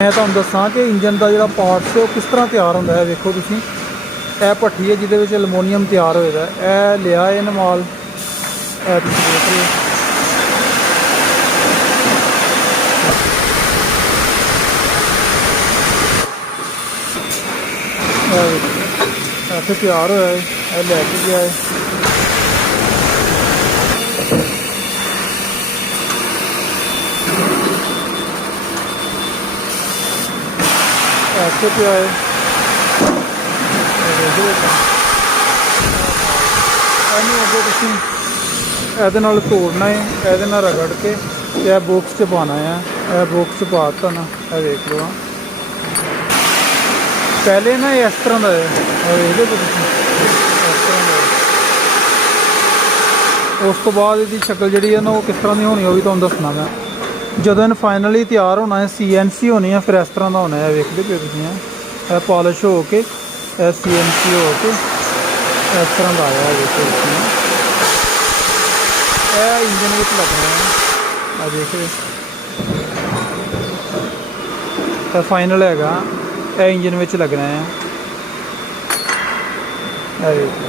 मैं तुहानूं दस्सां कि इंजन का जिहड़ा पार्ट्स है वो किस तरह तैयार होंदा है। वेखो तुसीं यह भट्ठी है जिहदे विच एलमोनीयम तैयार होए दा है। यह लिया इहने माल तुसीं देख रहे हो इत्थे तैयार होया है। यह लैके गया है। ऐसे पिया है अगे तुसीं ਇਹਦੇ ਨਾਲ ਤੋੜਨਾ है। ਇਹਦੇ ਨਾਲ ਰਗੜ ਕੇ ਇਹ ਬੋਕਸ 'ਚ ਪਾਉਣਾ ਹੈ। ਇਹ ਬੋਕਸ 'ਚ ਪਾ ਦਿੱਤਾ ਨਾ। ਇਹ ਵੇਖ ਲਓ ਪਹਿਲੇ ਨਾ ਇਹ ਇਸ ਤਰ੍ਹਾਂ ਦਾ ਹੈ। ਇਹ ਵੇਖ ਲਓ ਤੁਸੀਂ ਇਸ ਤਰ੍ਹਾਂ ਦਾ। ਉਸ ਤੋਂ ਬਾਅਦ ਇਹਦੀ ਸ਼ਕਲ ਜਿਹੜੀ ਹੈ ਨਾ ਉਹ ਕਿਸ ਤਰ੍ਹਾਂ ਦੀ ਹੋਣੀ ਉਹ ਵੀ ਤੁਹਾਨੂੰ ਦੱਸਣਾ ਮੈਂ। ਜਦੋਂ ਇਹਨੂੰ ਫਾਈਨਲੀ ਤਿਆਰ ਹੋਣਾ ਹੈ CNC ਹੋਣੀ ਹੈ ਫਿਰ ਇਸ ਤਰ੍ਹਾਂ ਦਾ ਹੋਣਾ ਹੈ। ਵੇਖਦੇ ਪਏ ਤੁਸੀਂ ਇਹ ਪਾਲਿਸ਼ ਹੋ ਕੇ ਇਹ CNC ਹੋ ਕੇ ਇਸ ਤਰ੍ਹਾਂ ਦਾ ਆਇਆ। ਵੇਖੋ ਤੁਸੀਂ ਇਹ ਇੰਜਨ ਵਿੱਚ ਲੱਗਣਾ ਹੈ। ਆ ਦੇਖੋ ਇਹ ਫਾਈਨਲ ਹੈਗਾ। ਇਹ ਇੰਜਨ ਵਿੱਚ ਲੱਗਣਾ ਹੈ। ਇਹ ਵੇਖੋ